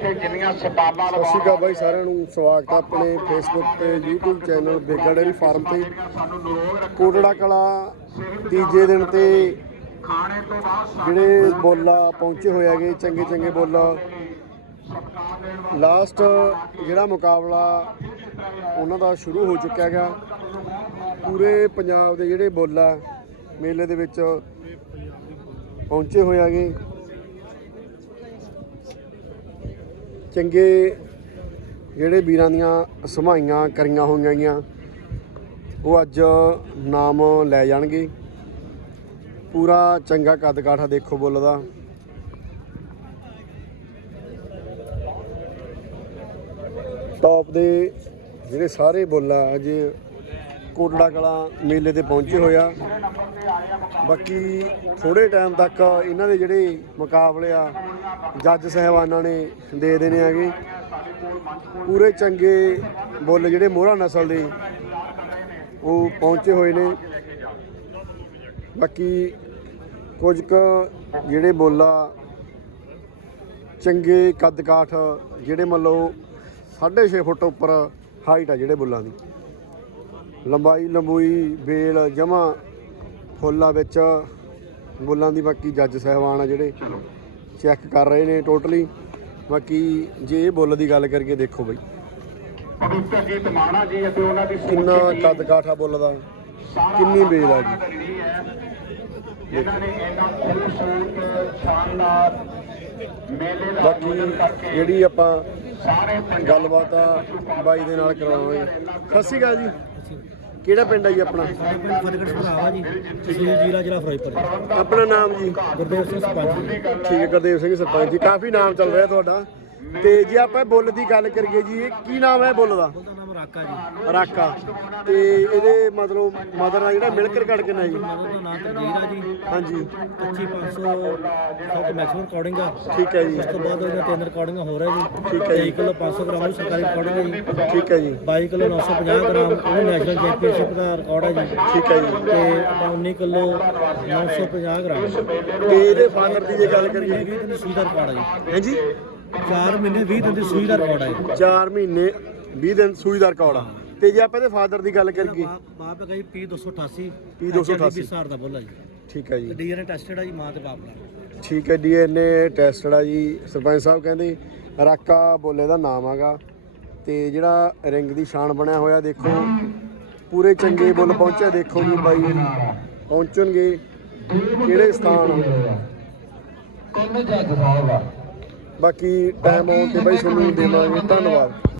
ਇੱਥੇ ਜਿੰਨੀਆਂ ਸਟਾਲਾਂ ਸਤਿ ਸ਼੍ਰੀ ਅਕਾਲ ਬਾਈ, ਸਾਰਿਆਂ ਨੂੰ ਸਵਾਗਤ ਹੈ ਆਪਣੇ ਫੇਸਬੁੱਕ ਤੇ, YouTube channel Bega dairy farm ਤੇ। ਕੋਟੜਾ ਕਲਾ ਤੀਜੇ ਦਿਨ ਤੇ ਖਾਣੇ ਤੋਂ ਬਾਅਦ ਜਿਹੜੇ ਬੋਲਾ ਪਹੁੰਚੇ ਹੋਏ ਹੈਗੇ, ਚੰਗੇ ਚੰਗੇ ਬੋਲਾ। ਲਾਸਟ ਜਿਹੜਾ ਮੁਕਾਬਲਾ ਉਹਨਾਂ ਦਾ ਸ਼ੁਰੂ ਹੋ ਚੁੱਕਿਆ ਹੈਗਾ। ਪੂਰੇ ਪੰਜਾਬ ਦੇ ਜਿਹੜੇ ਬੋਲਾ ਮੇਲੇ ਦੇ ਵਿੱਚ ਪਹੁੰਚੇ ਹੋਏ ਹੈਗੇ। ਚੰਗੇ ਜਿਹੜੇ ਵੀਰਾਂ ਦੀਆਂ ਸਮਾਈਆਂ ਕਰੀਆਂ ਹੋਈਆਂ ਗੀਆਂ ਉਹ ਅੱਜ ਨਾਮ ਲੈ ਜਾਣਗੇ। ਪੂਰਾ ਚੰਗਾ ਕੱਦ ਕਾਠਾ ਦੇਖੋ ਬੁੱਲ ਦਾ। ਟੌਪ ਦੇ ਜਿਹੜੇ ਸਾਰੇ ਬੁੱਲ ਆ, ਅੱਜ ਕੋਟੜਾ ਕਲਾ ਮੇਲੇ ਤੇ ਪਹੁੰਚੇ ਹੋਇਆ ਬਾਕੀ ਥੋੜੇ ਟਾਈਮ ਤੱਕ ਇਹਨਾਂ ਦੇ ਜਿਹੜੇ ਮੁਕਾਬਲੇ ਆ ਜੱਜ ਸਹਿਬਾਨਾਂ ਨੇ ਦੇ ਦੇਣੇ ਹੈਗੇ। ਪੂਰੇ ਚੰਗੇ ਬੁੱਲ ਜਿਹੜੇ ਮੋਹਰਾ ਨਸਲ ਦੇ, ਉਹ ਪਹੁੰਚੇ ਹੋਏ ਨੇ। ਬਾਕੀ ਕੁਝ ਕੁ ਜਿਹੜੇ ਬੋਲਾ ਚੰਗੇ ਕੱਦ ਕਾਠ ਜਿਹੜੇ ਮੰਨ ਲਓ 6.5 ਫੁੱਟ ਉੱਪਰ ਹਾਈਟ ਆ ਜਿਹੜੇ ਬੁੱਲਾਂ ਦੀ। ਲੰਬਾਈ, ਲੰਬੂਈ ਬੇਲ ਜਮਾ ਫੁੱਲਾਂ ਵਿੱਚ ਬੁੱਲਾਂ ਦੀ ਬਾਕੀ ਜੱਜ ਸਹਿਬਾਨ ਆ ਜਿਹੜੇ। ਚੈੱਕ ਕਰ ਰਹੇ ਨੇ ਟੋਟਲੀ। ਬਾਕੀ ਜੇ ਇਹ ਬੁੱਲ ਦੀ ਗੱਲ ਕਰੀਏ, ਦੇਖੋ ਬਈ। ਪਵਿੱਤਰ ਗੀਤ ਮਾਣਾ ਜੀ ਅਤੇ ਉਹਨਾਂ ਦੀ ਕਿੰਨਾ ਕੱਦ ਕਾਠ ਆ ਬੁੱਲ ਦਾ। ਕਿੰਨੀ ਬੇਲ ਆ ਜੀ। ਜਿਨ੍ਹਾਂ ਨੇ ਇਹਨਾਂ ਖੂਬਸੂਰਤ ਸ਼ਾਨਦਾਰ ਮੇਲੇ ਦਾ ਬਾਕੀ ਆਯੋਜਨ ਕਰਕੇ ਜਿਹੜੀ ਆਪਾਂ ਸਾਰੇ ਗੱਲਬਾਤ ਆ ਬਾਈ ਦੇ ਨਾਲ ਕਰਾਵਾਂਗੇ। ਸਤਿ ਸ਼੍ਰੀ ਅਕਾਲ ਜੀ। ਕਿਹੜਾ ਪਿੰਡ ਆ ਜੀ ਆਪਣਾ? ਪਿੰਡ ਫਤਿਹਗੜ੍ਹ ਭਰਾਵਾ ਜੀ ਤਹਿਸੀਲ ਜੀਰਾ ਜ਼ਿਲ੍ਹਾ ਫਿਰੋਜ਼ਪੁਰ। ਆਪਣਾ ਨਾਮ ਜੀ? ਗੁਰਦੇਵ ਸਿੰਘ ਸਰਪੰਚ। ਠੀਕ ਹੈ ਗੁਰਦੇਵ ਸਿੰਘ ਸਰਪੰਚ ਜੀ। ਕਾਫੀ ਨਾਮ ਚੱਲ ਰਿਹਾ ਤੁਹਾਡਾ। ਤੇ ਜੇ ਆਪਾਂ ਬੁੱਲ ਦੀ ਗੱਲ ਕਰੀਏ ਜੀ ਇਹ ਕੀ ਨਾਮ ਹੈ ਬੁੱਲ ਦਾ? ਰਾਕਾ ਜੀ। ਰਾਕਾ ਤੇ ਇਹਦੇ ਮਤਲਬ ਮਦਰ ਦਾ ਜਿਹੜਾ ਮਿਲਕ ਰਿਕਾਰਡ ਕਿੰਨਾ ਜੀ ਮਦਰ ਦਾ ਨਾਮ ਤਕਦੀਰ ਆ ਜੀ। ਹਾਂਜੀ। 25500 ਸਭ ਮੈਕਸਿਮਮ ਰਿਕਾਰਡਿੰਗ ਆ। ਠੀਕ ਹੈ ਜੀ। ਉਸ ਤੋਂ ਬਾਅਦ ਉਹਦੀਆਂ ਤਿੰਨ ਰਿਕਾਰਡਿੰਗਾਂ ਹੋ ਰਹੀਆਂ ਜੀ। ਠੀਕ ਹੈ ਜੀ। 23 ਕਿਲੋ 500 ਗ੍ਰਾਮ ਦੀ ਸਰਕਾਰੀ ਰਿਕਾਰਡਿੰਗ ਹੈ ਜੀ। ਠੀਕ ਹੈ ਜੀ। 22 ਕਿਲੋ 950 ਗ੍ਰਾਮ ਉਹ ਨੈਸ਼ਨਲ ਚੈਂਪੀਅਨਸ਼ਿਪ ਦਾ ਰਿਕਾਰਡ ਹੈ ਜੀ। ਠੀਕ ਹੈ ਜੀ। ਤੇ ਆਪਾਂ 19 ਕਿਲੋ 950 ਗ੍ਰਾਮ। ਤੇ ਇਹਦੇ ਫਾਦਰ ਦੀ ਜੇ ਗੱਲ ਕਰੀਏ। 20 ਦਿਨ ਦੀ ਸੂਈ ਦਾ ਰਿਕਾਰਡ ਹੈ ਜੀ। ਜੀ 4 ਮਹੀਨੇ 20 ਦਿਨ ਦੀ ਸੂਈ ਦਾ ਰਿਕਾਰਡ ਹੈ ਜੀ। 4 ਮਹੀਨੇ 20 ਦਿਨ ਸੂਈ ਦਾ ਰਿਕਾਰਡ ਆ ਤੇ ਜੇ ਆਪਾਂ ਇਹਦੇ ਫਾਦਰ ਦੀ ਗੱਲ ਕਰੀਏ। ਬਾਪ ਬਾਪ ਹੈਗਾ ਜੀ P 288 P 288 ਸਾਰ ਦਾ ਬੋਲਾ ਜੀ। ਠੀਕ ਹੈ ਜੀ। ਡੀਐਨਏ ਟੈਸਟਡ ਆ ਜੀ ਮਾਂ ਤੇ ਬਾਪ ਦਾ ਠੀਕ ਹੈ ਡੀਐਨਏ ਟੈਸਟਡ ਆ ਜੀ। ਸਰਪੰਚ ਸਾਹਿਬ ਕਹਿੰਦੇ ਰਾਕਾ ਬੋਲੇ ਦਾ ਨਾਮ ਆਗਾ ਤੇ ਜਿਹੜਾ ਰਿੰਗ ਦੀ ਸ਼ਾਨ ਬਣਿਆ ਹੋਇਆ ਦੇਖੋ। ਪੂਰੇ ਚੰਗੇ ਬੁੱਲ ਪਹੁੰਚਿਆ ਦੇਖੋ ਜੀ ਬਾਈ ਪਹੁੰਚਣਗੇ। ਕਿਹੜੇ ਸਥਾਨ ਤਿੰਨ ਜੱਜ ਸਾਹਿਬ ਆ। ਬਾਕੀ ਟਾਈਮ ਆਉਣ ਤੇ ਬਾਈ ਤੁਹਾਨੂੰ ਦੇਵਾਂਗੇ। ਧੰਨਵਾਦ।